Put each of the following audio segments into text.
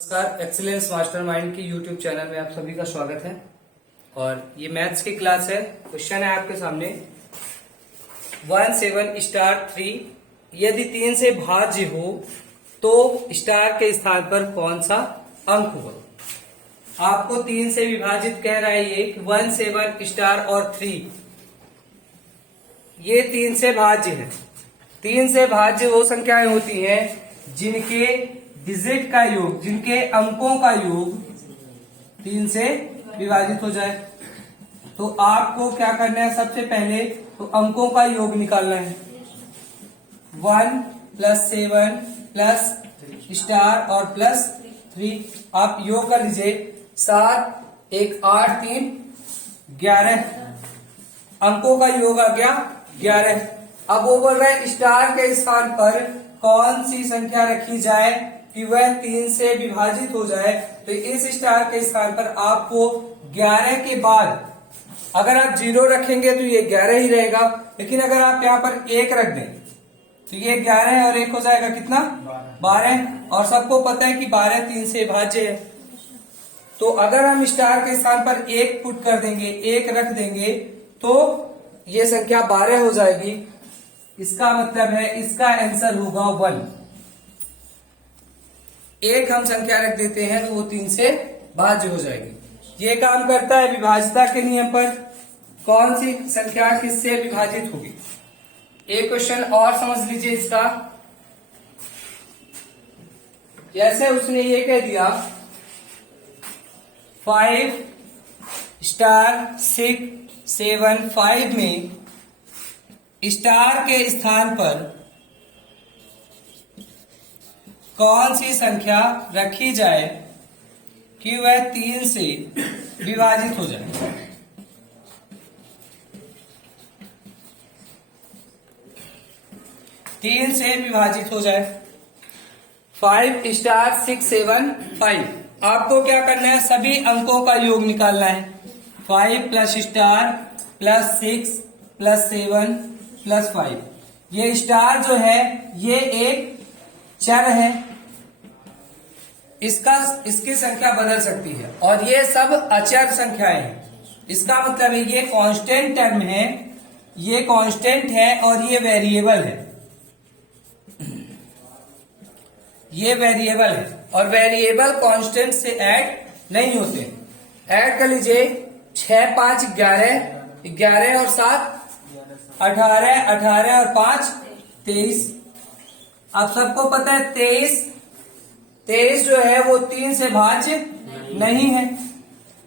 नमस्कार, excellence mastermind की YouTube channel में आप सभी का स्वागत है। और ये मैथ्स की क्लास है। क्वेश्चन है आपके सामने 1 7 3 यदि 3 से भाज्य हो तो स्टार के स्थान पर कौन सा अंक होगा। आपको 3 से विभाजित कह रहा है ये 1 7 स्टार और 3, ये 3 से भाज्य है। 3 से भाज्य वो संख्याएं होती हैं जिनके डिजिट का योग, जिनके अंकों का योग 3 से विभाजित हो जाए। तो आपको क्या करना है, सबसे पहले तो अंकों का योग निकालना है। 1 + 7 प्लस स्टार और +3 आप योग कर लीजिए। 7 1 8 3 11 अंकों का योग आ गया 11। अब वो बोल रहा है स्टार के स्थान पर कौन सी संख्या रखी जाए कि वह 3 से विभाजित हो जाए। तो इस स्टार के स्थान पर आपको 11 के बाद अगर आप 0 रखेंगे तो ये 11 ही रहेगा, लेकिन अगर आप यहाँ पर 1 रख दें तो ये 11 और 1 हो जाएगा कितना, 12। और सबको पता है कि 12 3 से भाज्य है। तो अगर हम स्टार के स्थान पर 1 पुट कर देंगे, 1 रख देंगे तो ये संख्या 12 हो जाएगी। इसका मतलब है इसका आंसर होगा 1। एक हम संख्या रख देते हैं तो वो 3 से भाज्य हो जाएगी। ये काम करता है विभाज्यता के नियम पर, कौन सी संख्या किससे विभाजित होगी। एक क्वेश्चन और समझ लीजिए इसका। जैसे उसने ये कह दिया 5 स्टार 6 7 5 में स्टार के स्थान पर कौन सी संख्या रखी जाए कि वह 3 से विभाजित हो जाए। तीन से विभाजित हो जाए। 5 स्टार 6 7 5 आपको क्या करना है, सभी अंकों का योग निकालना है। 5 plus star plus 6 plus 7 plus 5। ये स्टार जो है ये एक चर है, इसकी संख्या बदल सकती है और ये सब अचर संख्याएं हैं। इसका मतलब है ये कांस्टेंट टर्म है, ये कांस्टेंट है और ये वेरिएबल है। ये वेरिएबल है और वेरिएबल कांस्टेंट से ऐड नहीं होते। ऐड कर लीजिए 6 5 11 11 और 7 18 18 और 5 23। आप सबको पता है 23 जो है वो 3 से भाज्य नहीं है।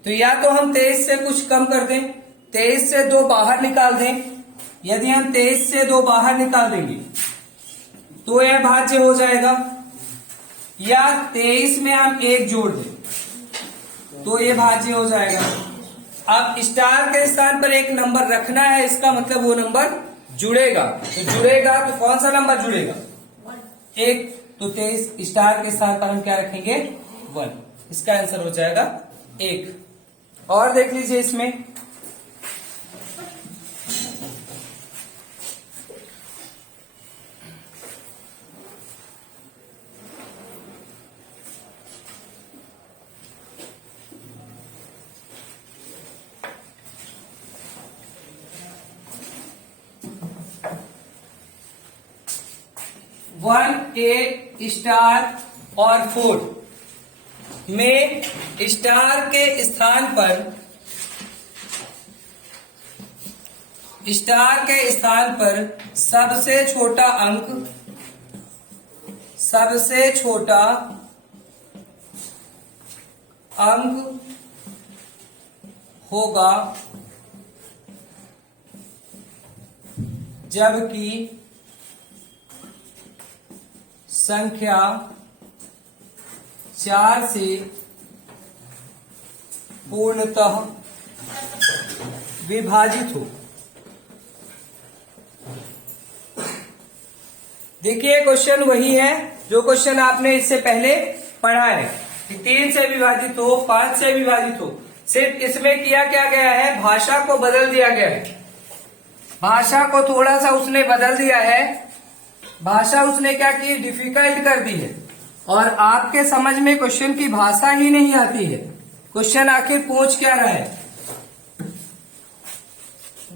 तो या तो हम 23 से कुछ कम कर दें, 23 से 2 बाहर निकाल दें। यदि हम 23 से 2 बाहर निकाल देंगे तो यह भाज्य हो जाएगा, या 23 में हम 1 जोड़ दें तो ये भाज्य हो जाएगा। अब स्टार के स्थान पर एक नंबर रखना है, इसका मतलब वो नंबर जुड़ेगा। तो जुड़ेगा तो कौन सा नंबर जुड़ेगा, 1। तो 23 स्टार के स्थान पर हम क्या रखेंगे, 1। इसका आंसर हो जाएगा 1। और देख लीजिए इसमें 1 8 स्टार और 4 में स्टार के स्थान पर सबसे छोटा अंक होगा, जबकि संख्या 4 से पूर्णतः विभाजित हो। देखिए क्वेश्चन वही है जो क्वेश्चन आपने इससे पहले पढ़ा है कि 3 से विभाजित हो, 5 से विभाजित हो। सिर्फ इसमें किया क्या गया है, भाषा को बदल दिया गया है। भाषा को थोड़ा सा उसने बदल दिया है। भाषा उसने क्या की, डिफिकल्ट कर दी है। और आपके समझ में क्वेश्चन की भाषा ही नहीं आती है। क्वेश्चन आखिर पूछ क्या रहा है?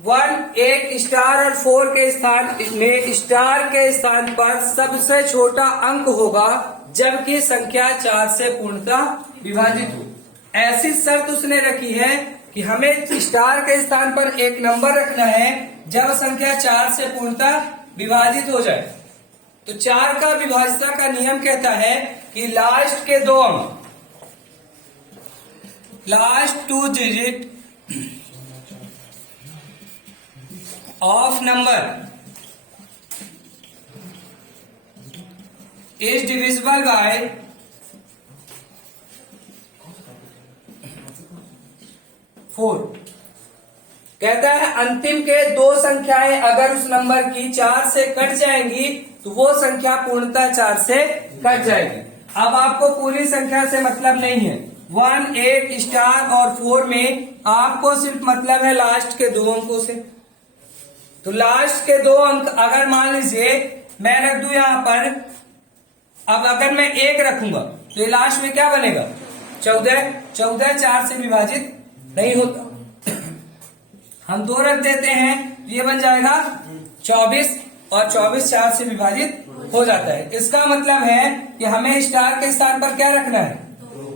1, 8 स्टार और 4 के स्थान में स्टार के स्थान पर सबसे छोटा अंक होगा जबकि संख्या 4 से पूर्णतः विभाजित हो। ऐसी शर्त उसने रखी है कि हमें स्टार के स्थान पर एक नंबर रखना है जब संख्या 4 से पूर्णतः विभाजित हो जाए। तो 4 का विभाज्यता का नियम कहता है कि लास्ट के 2 अंक, last 2 digit of number is divisible by 4। कहता है अंतिम के 2 संख्याएं अगर उस नंबर की 4 से कट जाएंगी तो वो संख्या पूर्णतः 4 से कट जाएगी। अब आपको पूरी संख्या से मतलब नहीं है। 1, 8 स्टार और 4 में आपको सिर्फ मतलब है लास्ट के 2 अंकों से। तो लास्ट के 2 अंक अगर मान लीजिए मैं रख दूं यहां पर, अब अगर मैं 1 रखूंगा तो ये लास्ट में क्या बनेगा? 14। 14 4 से विभाजित नहीं होता। हम 2 रख देते हैं, ये बन जाएगा 24 और 24 4 से विभाजित हो जाता है। इसका मतलब है कि हमें स्टार के स्थान पर क्या रखना है?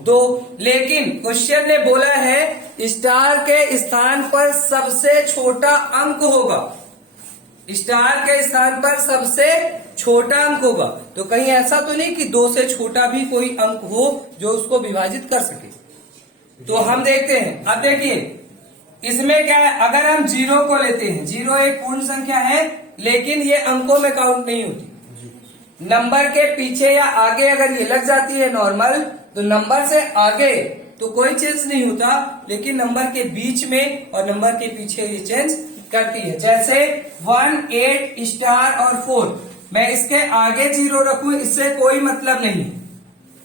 2। लेकिन क्वेश्चन ने बोला है स्टार के स्थान पर सबसे छोटा अंक होगा। स्टार के स्थान पर सबसे छोटा अंक होगा। तो कहीं ऐसा तो नहीं कि 2 से छोटा भी कोई अंक हो जो उसको विभाजित कर सके। तो हम देखते हैं। अब देखिए इसमें क्या है, अगर हम 0 को लेते हैं, 0 एक पूर्ण संख्या है लेकिन ये अंकों में काउंट नहीं होती। नंबर के पीछे या आगे अगर ये लग जाती है नॉर्मल, तो नंबर से आगे तो कोई चेंज नहीं होता, लेकिन नंबर के बीच में और नंबर के पीछे ये चेंज करती है। जैसे 1, 8 स्टार और 4, मैं इसके आगे 0 रखूं इससे कोई मतलब नहीं,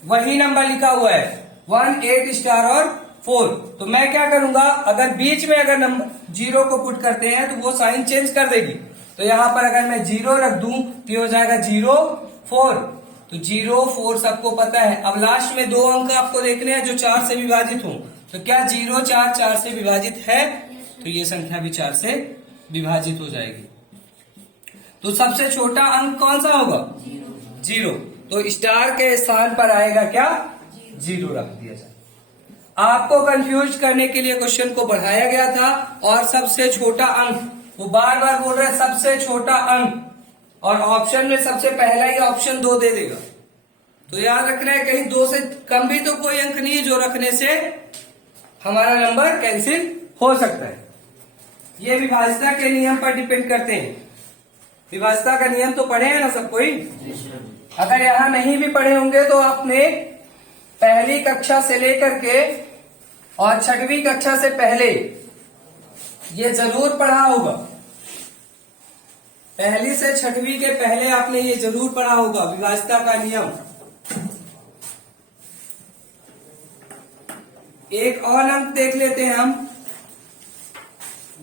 वही नंबर लिखा हुआ है 1, 8 स्टार और 4। तो मैं क्या करूंगा, अगर बीच में अगर नंबर 0 को पुट करते हैं तो वो साइन चेंज कर देगी। तो यहां पर अगर मैं 0 रख दूं तो हो जाएगा 0, 4। तो 0, 4 सबको पता है। अब लास्ट में 2 अंक आपको देखने हैं जो 4 से विभाजित हो। तो क्या 0, 4 4 से विभाजित है? तो ये संख्या भी 4 से विभाजित हो जाएगी। तो सबसे छोटा अंक कौन सा होगा? 0। तो स्टार के स्थान पर आएगा क्या? 0 रख दिया जाए। आपको कंफ्यूज करने के लिए क्वेश्चन को बढ़ाया गया था। और सबसे छोटा अंक, वो बार बार बोल रहे हैं सबसे छोटा अंक, और ऑप्शन में सबसे पहला ही ऑप्शन 2 दे देगा। तो याद रखना है कहीं 2 से कम भी तो कोई अंक नहीं है जो रखने से हमारा नंबर कैंसिल हो सकता है। ये विभाज्यता के नियम पर डिपेंड करते हैं। विभाज्यता का नियम तो पढ़े हैं ना सब कोई? अगर यहां नहीं भी पढ़े होंगे तो आपने पहली कक्षा से लेकर के और 6वीं कक्षा से पहले ये जरूर पढ़ा होगा। पहली से 6वीं के पहले आपने ये जरूर पढ़ा होगा विभाज्यता का नियम। एक और अंक देख लेते हैं हम।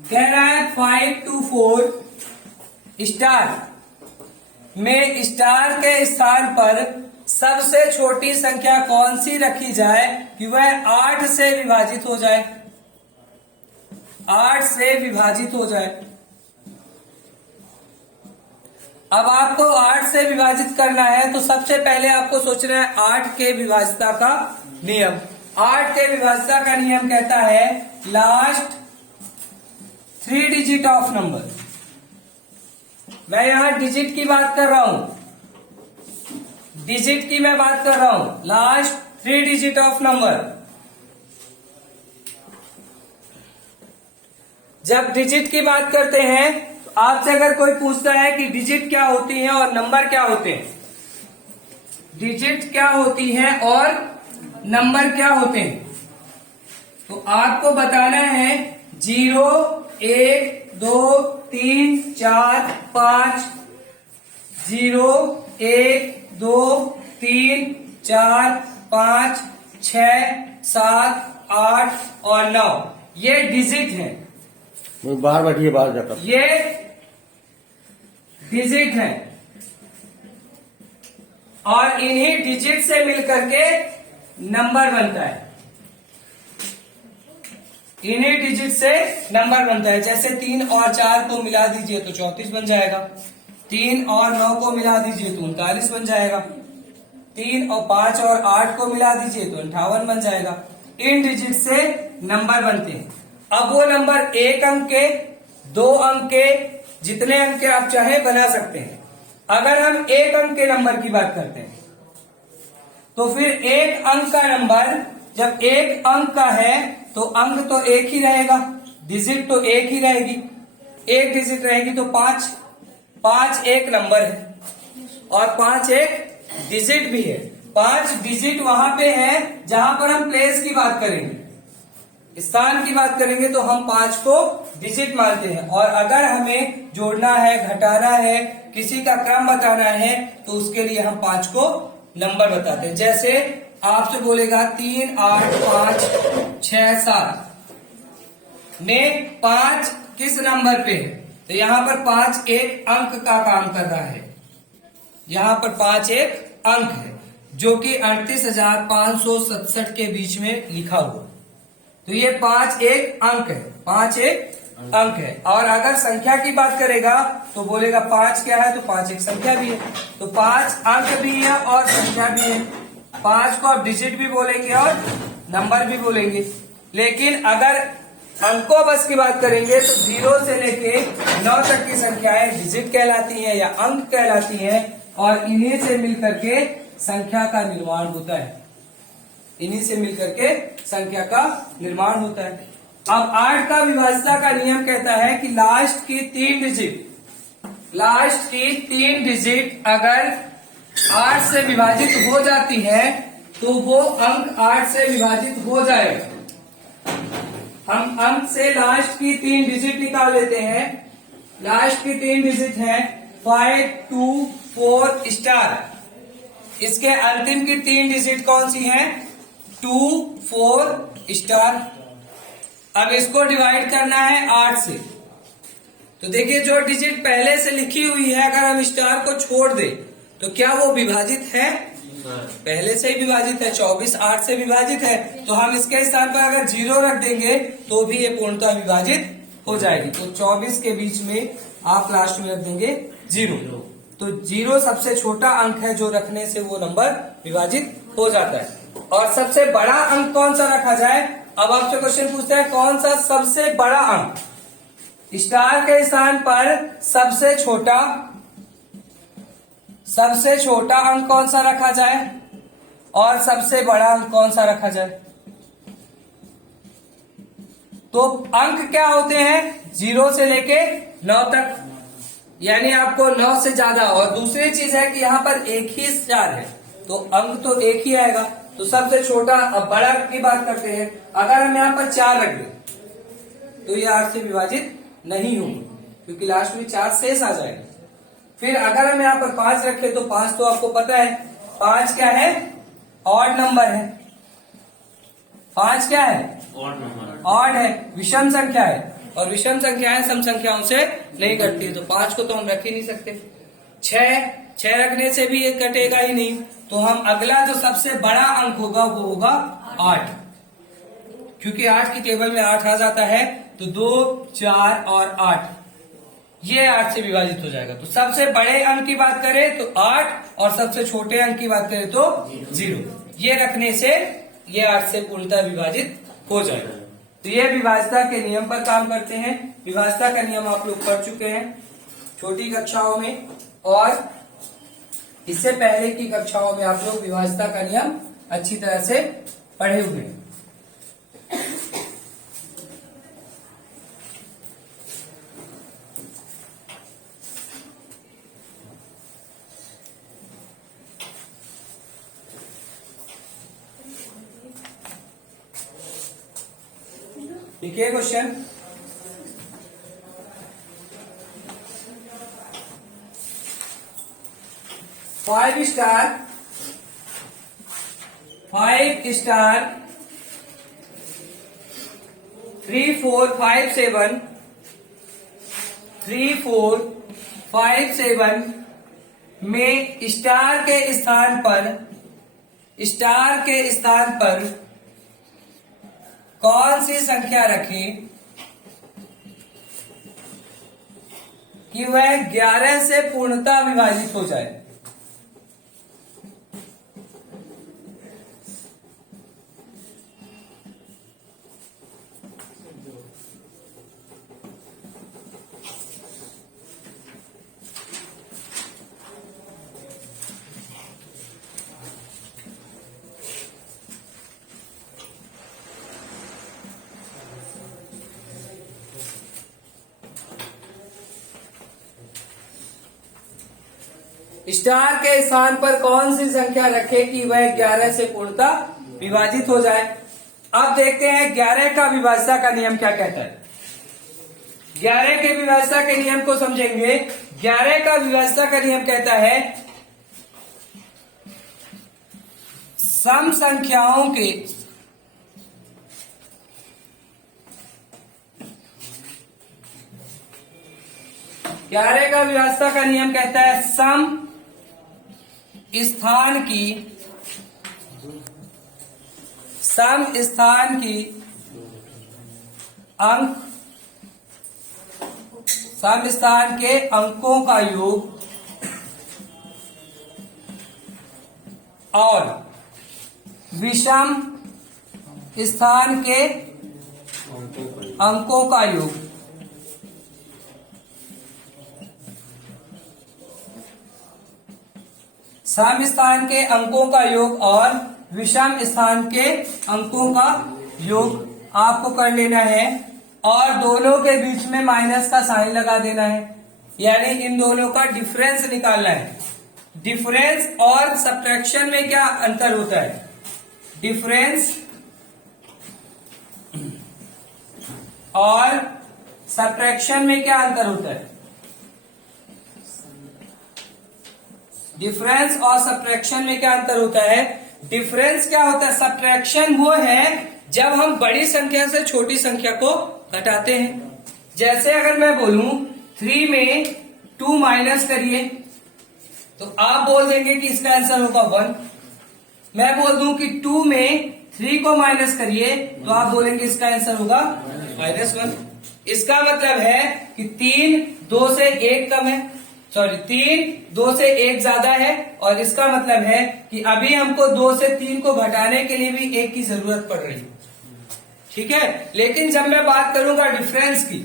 कह रहा है 5 to 4 स्टार में स्टार के स्थान पर सबसे छोटी संख्या कौन सी रखी जाए कि वह 8 से विभाजित हो जाए? 8 से विभाजित हो जाए। अब आपको 8 से विभाजित करना है तो सबसे पहले आपको सोचना है 8 के विभाज्यता का नियम। 8 के विभाज्यता का नियम कहता है लास्ट 3 डिजिट ऑफ नंबर। मैं यहां डिजिट की बात कर रहा हूं, डिजिट की मैं बात कर रहा हूं। Last 3 digit of number. जब डिजिट की बात करते हैं तो आपसे अगर कोई पूछता है कि डिजिट क्या होती है और नंबर क्या होते हैं, डिजिट क्या होती है और नंबर क्या होते हैं, तो आपको बताना है 0, 1, 2, 3, 4, 5, 0, 1, 2, 3, 4, 5, 6, 7, 8 और 9 ये डिजिट है। बाहर बैठिए, बाहर जाकर। ये डिजिट है। और इन्हीं डिजिट से मिलकर के नंबर बनता है। इन्हीं डिजिट से नंबर बनता है। जैसे 3 और 4 को मिला दीजिए तो 34 बन जाएगा। 3 और 9 को मिला दीजिए तो 39 बन जाएगा। 3 और 5 और 8 को मिला दीजिए तो 58 बन जाएगा। इन डिजिट से नंबर बनते हैं। अब वो नंबर 1 अंक के, 2 अंक के, जितने अंक के आप चाहे बना सकते हैं। अगर हम 1 अंक के नंबर की बात करते हैं तो फिर 1 अंक का नंबर जब 1 अंक का है तो अंक तो एक ही रहेगा, डिजिट तो एक ही रहेगी। एक डिजिट रहेगी तो 5। 5 एक नंबर है और 5 एक डिजिट भी है। 5 डिजिट वहां पे है जहां पर हम प्लेस की बात करेंगे, स्थान की बात करेंगे तो हम 5 को डिजिट मानते हैं। और अगर हमें जोड़ना है, घटाना है, किसी का क्रम बताना है तो उसके लिए हम 5 को नंबर बताते हैं। जैसे आपसे बोलेगा 3, 8, 5, 6, 7 में 5 किस नंबर पे है, तो यहां पर 5 एक अंक का काम कर रहा है। यहां पर 5 एक अंक है जो कि 38,567 के बीच में लिखा हुआ। तो ये 5 एक अंक है, 5 एक अंक है। और अगर संख्या की बात करेगा तो बोलेगा 5 क्या है, तो 5 एक संख्या भी है। तो 5 अंक भी है और संख्या भी है। 5 को आप डिजिट भी बोलेंगे और नंबर भी बोलेंगे। लेकिन अगर अंकों बस की बात करेंगे तो 0 से लेके 9 तक की संख्याएं डिजिट कहलाती हैं या अंक कहलाती हैं और इन्हीं से मिलकर के संख्या का निर्माण होता है। इन्हीं से मिलकर के संख्या का निर्माण होता है। अब 8 का विभाज्यता का नियम कहता है कि लास्ट की 3 डिजिट अगर 8 से विभाजित हो जाती है तो वो अंक 8 से विभाजित हो जाएगा। हम अंक से लास्ट की 3 डिजिट निकाल लेते हैं। लास्ट की 3 डिजिट है 5, 2, 4 स्टार। इसके अंतिम की 3 डिजिट कौन सी हैं? 2, 4 स्टार। अब इसको डिवाइड करना है 8 से। तो देखिए जो डिजिट पहले से लिखी हुई है अगर हम स्टार को छोड़ दें तो क्या वो विभाजित है? पहले से ही विभाजित है। 24 8 से विभाजित है तो हम इसके स्थान पर अगर 0 रख देंगे तो भी ये पूर्णतः विभाजित हो जाएगी। तो 24 के बीच में आप लास्ट में रख देंगे 0। तो 0 सबसे छोटा अंक है जो रखने से वो नंबर विभाजित हो जाता है। और सबसे बड़ा अंक कौन सा रखा जाए? अब आपसे क्वेश्चन पूछता है कौन सा सबसे बड़ा अंक? स्टार के स्थान पर सबसे छोटा अंक कौन सा रखा जाए और सबसे बड़ा अंक कौन सा रखा जाए? तो अंक क्या होते हैं? 0 से लेके 9 तक, यानी आपको 9 से ज्यादा। और दूसरी चीज है कि यहाँ पर एक ही स्टार है तो अंक तो एक ही आएगा। तो सबसे छोटा, अब बड़ा की बात करते हैं। अगर हम यहाँ पर 4 रख दें तो ये 8 से विभाजित नहीं होगा क्योंकि लास्ट में 4 शेष आ जाएगा। फिर अगर हम यहाँ पर 5 रखें तो 5 तो आपको पता है 5 क्या है? ऑड नंबर है। 5 क्या है? ऑड नंबर, ऑड है, विषम संख्या है और विषम संख्याएं सम संख्याओं से नहीं कटती है। तो 5 को तो हम रख ही नहीं सकते। 6 रखने से भी ये कटेगा ही नहीं। तो हम अगला जो सबसे बड़ा अंक होगा वो होगा 8, क्योंकि 8 की टेबल में 8 आ जाता है। तो 2, 4 और 8 ये 8 से विभाजित हो जाएगा। तो सबसे बड़े अंक की बात करें तो 8 और सबसे छोटे अंक की बात करें तो 0। ये रखने से ये 8 से पूर्णतः विभाजित हो जाएगा। तो ये विभाज्यता के नियम पर काम करते हैं। विभाज्यता का नियम आप लोग पढ़ चुके हैं छोटी कक्षाओं में और इससे पहले की कक्षाओं में आप लोग विभाज्यता का नियम अच्छी तरह से पढ़े हुए हैं। ठीक है क्वेश्चन। फाइव स्टार 3, 4, 5, 7 में स्टार के स्थान पर कौन सी संख्या रखें कि वह 11 से पूर्णतः विभाजित हो जाए। स्टार के स्थान पर कौन सी संख्या रखे कि वह 11 से पूर्णतः विभाजित हो जाए। अब देखते हैं 11 का विभाज्यता का नियम क्या कहता है। 11 के विभाज्यता के नियम को समझेंगे। 11 का विभाज्यता का नियम कहता है सम संख्याओं के ग्यारह का विभाज्यता का नियम कहता है सम स्थान की अंक सम स्थान के अंकों का योग और विषम स्थान के अंकों का योग सम स्थान के अंकों का योग और विषम स्थान के अंकों का योग आपको कर लेना है और दोनों के बीच में माइनस का साइन लगा देना है, यानी इन दोनों का डिफरेंस निकालना है। डिफरेंस और सब्ट्रैक्शन में क्या अंतर होता है? डिफरेंस और सब्ट्रैक्शन में क्या अंतर होता है? डिफरेंस और सब्ट्रैक्शन में क्या अंतर होता है? डिफरेंस क्या होता है? सब्ट्रैक्शन वो है जब हम बड़ी संख्या से छोटी संख्या को घटाते हैं। जैसे अगर मैं बोलूं 3 में 2 माइनस करिए तो आप बोल देंगे कि इसका आंसर होगा 1। मैं बोल दूं कि 2 में 3 को माइनस करिए तो आप बोलेंगे इसका आंसर होगा -1। इसका मतलब है कि 3 2 से 1 कम है, 3 2 से 1 ज्यादा है, और इसका मतलब है कि अभी हमको 2 से 3 को घटाने के लिए भी 1 की जरूरत पड़ रही है। ठीक है, लेकिन जब मैं बात करूंगा डिफरेंस की,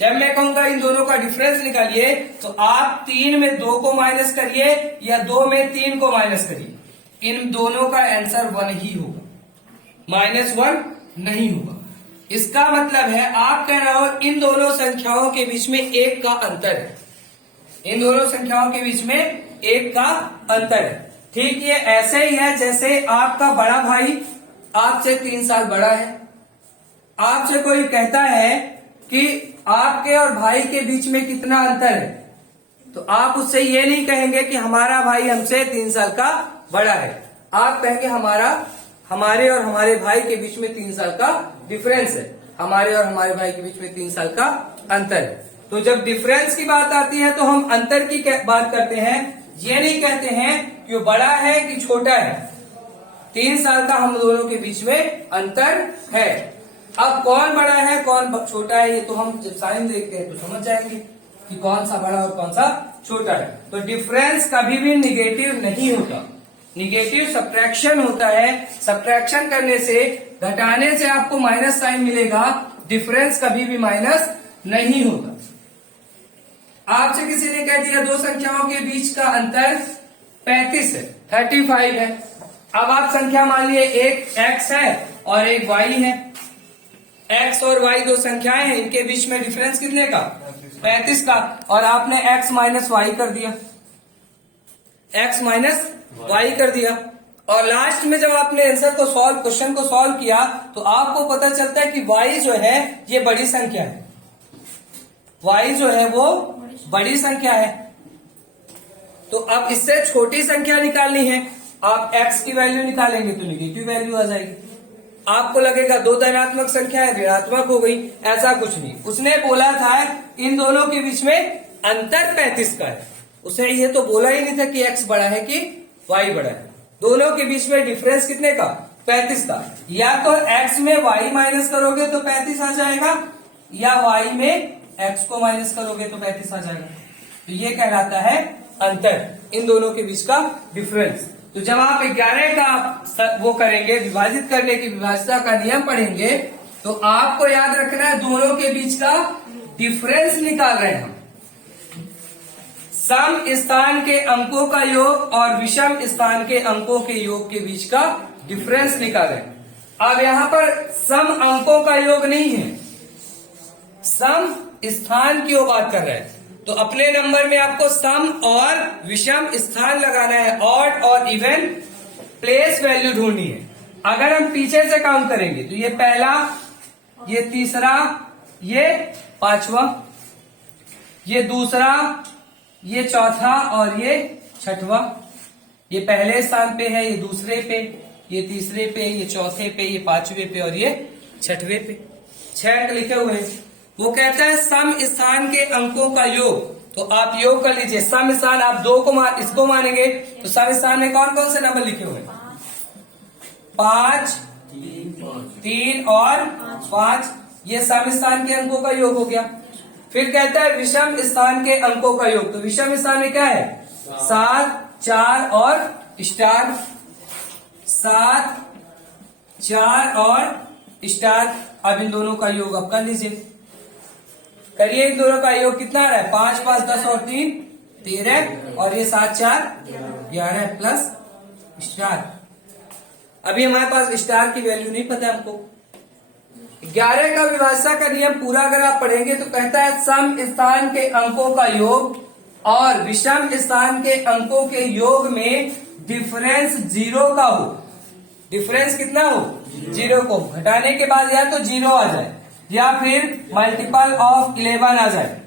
जब मैं कहूंगा इन दोनों का डिफरेंस निकालिए, तो आप 3 में 2 को माइनस करिए या 2 में 3 को माइनस करिए, इन दोनों का आंसर 1 ही होगा, -1 नहीं होगा। इसका मतलब है आप कह रहे हो इन दोनों संख्याओं के बीच में 1 का अंतर है, इन दोनों संख्याओं के बीच में 1 का अंतर है। ठीक, ये ऐसे ही है जैसे आपका बड़ा भाई आपसे 3 साल बड़ा है। आपसे कोई कहता है कि आपके और भाई के बीच में कितना अंतर है, तो आप उससे ये नहीं कहेंगे कि हमारा भाई हमसे 3 साल का बड़ा है, आप कहेंगे हमारे और हमारे भाई के बीच में 3 साल का डिफरेंस है, हमारे और हमारे भाई के बीच में 3 साल का अंतर है। तो जब डिफरेंस की बात आती है तो हम अंतर की बात करते हैं, ये नहीं कहते हैं कि वो बड़ा है कि छोटा है। 3 साल का हम दोनों के बीच में अंतर है। अब कौन बड़ा है कौन छोटा है, ये तो हम जब साइन देखते हैं तो समझ जाएंगे कि कौन सा बड़ा और कौन सा छोटा है। तो डिफरेंस कभी भी निगेटिव नहीं होता, निगेटिव सब्ट्रैक्शन होता है। सब्ट्रैक्शन करने से, घटाने से आपको माइनस साइन मिलेगा, डिफरेंस कभी भी माइनस नहीं होता। आपसे किसी ने कह दिया 2 संख्याओं के बीच का अंतर 35 है, 35 है। अब आप संख्या मान लिए एक x है और एक y है। x और y 2 संख्याएं हैं, इनके बीच में डिफरेंस कितने का? 35 का। और आपने x माइनस वाई कर दिया, x माइनस वाई कर दिया, और लास्ट में जब आपने आंसर को क्वेश्चन को सॉल्व किया तो आपको पता चलता है कि y जो है ये बड़ी संख्या है, y जो है वो बड़ी संख्या है। तो अब इससे छोटी संख्या निकालनी है, आप x की वैल्यू निकालेंगे तो निगेटिव वैल्यू आ जाएगी। आपको लगेगा 2 धनात्मक संख्या है, ऋणात्मक हो गई, ऐसा कुछ नहीं। उसने बोला था इन दोनों के बीच में अंतर 35 का है, उसे ये तो बोला ही नहीं था कि x बड़ा है कि y बड़ा है। दोनों के बीच में डिफरेंस कितने का? 35 का। या तो x में y माइनस करोगे तो 35 आ जाएगा, या y में x को माइनस करोगे तो 35 आ जाएगा। तो ये कहलाता है अंतर, इन दोनों के बीच का डिफरेंस। तो जब आप 11 का वो करेंगे, विभाजित करने की विभाज्यता का नियम पढ़ेंगे, तो आपको याद रखना है दोनों के बीच का डिफरेंस निकाल रहे हैं हम। सम स्थान के अंकों का योग और विषम स्थान के अंकों के योग के बीच का डिफरेंस निकाल रहे हैं। अब यहां पर सम अंकों का योग नहीं है, सम स्थान की बात कर रहे हैं। तो अपने नंबर में आपको सम और विषम स्थान लगाना है, ऑड और इवन प्लेस वैल्यू ढूंढनी है। अगर हम पीछे से काउंट करेंगे तो ये पहला, ये तीसरा, ये पांचवा, ये दूसरा, ये चौथा और ये छठवा। ये पहले स्थान पे है, ये दूसरे पे, ये तीसरे पे, ये चौथे पे, ये पांचवे पे और ये छठवे पे। 6 अंक लिखे हुए हैं। वो कहता है सम स्थान के अंकों का योग। तो आप योग कर लीजिए। सम स्थान आप 2 को इसको मानेंगे तो सम स्थान में कौन कौन से नंबर लिखे हुए हैं? 5, 3 और 5। ये सम स्थान के अंकों का योग हो गया। फिर कहता है विषम स्थान के अंकों का योग। तो विषम स्थान में क्या है? 7, 4 और स्टार। 7, 4 और स्टार। अब इन दोनों का योग अब कर लीजिए, करिए। इन दोनों का योग कितना आ रहा है? 5, 5, 10 और 3 13 और ये 7, 4 11 प्लस स्टार। अभी हमारे पास स्टार की वैल्यू नहीं पता हमको। 11 का विभाज्यता का नियम पूरा अगर आप पढ़ेंगे तो कहता है सम स्थान के अंकों का योग और विषम स्थान के अंकों के योग में डिफरेंस 0 का हो। डिफरेंस कितना हो? 0 को घटाने के बाद या तो 0 आ जाए या फिर मल्टीपल ऑफ 11 आ जाए,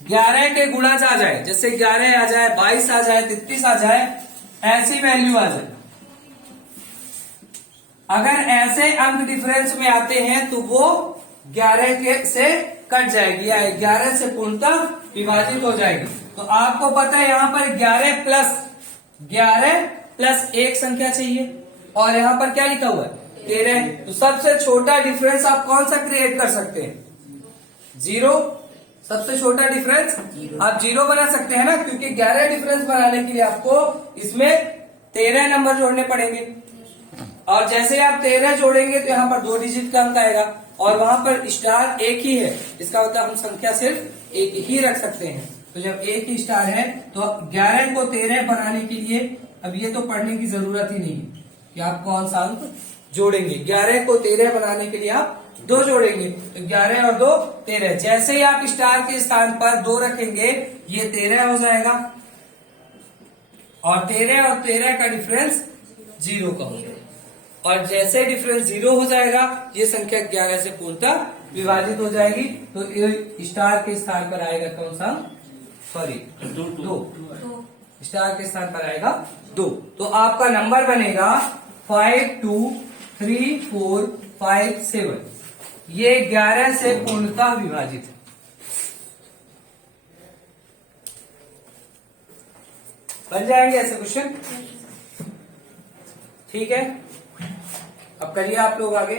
11 के गुणज आ जाए। जैसे 11 आ जाए, 22 आ जाए, 33 आ जाए, ऐसी वैल्यू आ जाए। अगर ऐसे अंक डिफरेंस में आते हैं तो वो 11 के से कट जाएगी या 11 से पूर्णतः विभाजित हो जाएगी। तो आपको पता है यहां पर 11 प्लस 1 संख्या चाहिए और यहां पर क्या लिखा हुआ है? 13। तो सबसे छोटा डिफरेंस आप कौन सा क्रिएट कर सकते हैं? 0। सबसे छोटा डिफरेंस आप 0 बना सकते हैं ना, क्योंकि 11 डिफरेंस बनाने के लिए आपको इसमें 13 नंबर जोड़ने पड़ेंगे। और जैसे आप 13 जोड़ेंगे तो यहाँ पर 2 डिजिट का अंक आएगा और वहां पर स्टार 1 ही है। इसका मतलब हम संख्या सिर्फ 1 ही रख सकते हैं। तो जब 1 ही स्टार है तो 11 को 13 बनाने के लिए अब ये तो पढ़ने की जरूरत ही नहीं है कि आप कौन सा अंक जोड़ेंगे। 11 को 13 बनाने के लिए आप 2 जोड़ेंगे। तो 11 और 2 13। जैसे ही आप स्टार के स्थान पर 2 रखेंगे ये 13 हो जाएगा और 13 का डिफरेंस 0 का हो जाएगा। और जैसे डिफरेंस 0 हो जाएगा ये संख्या 11 से पूर्णतः विभाजित हो जाएगी। तो स्टार के स्थान पर आएगा कौन सा? सॉरी 2। स्टार के स्थान पर आएगा 2। तो आपका नंबर बनेगा 5, 2, 3, 4, 5, 7। ये 11 से पूर्णतः विभाजित है। बन जाएंगे ऐसे क्वेश्चन? ठीक है, अब करिए आप लोग आगे।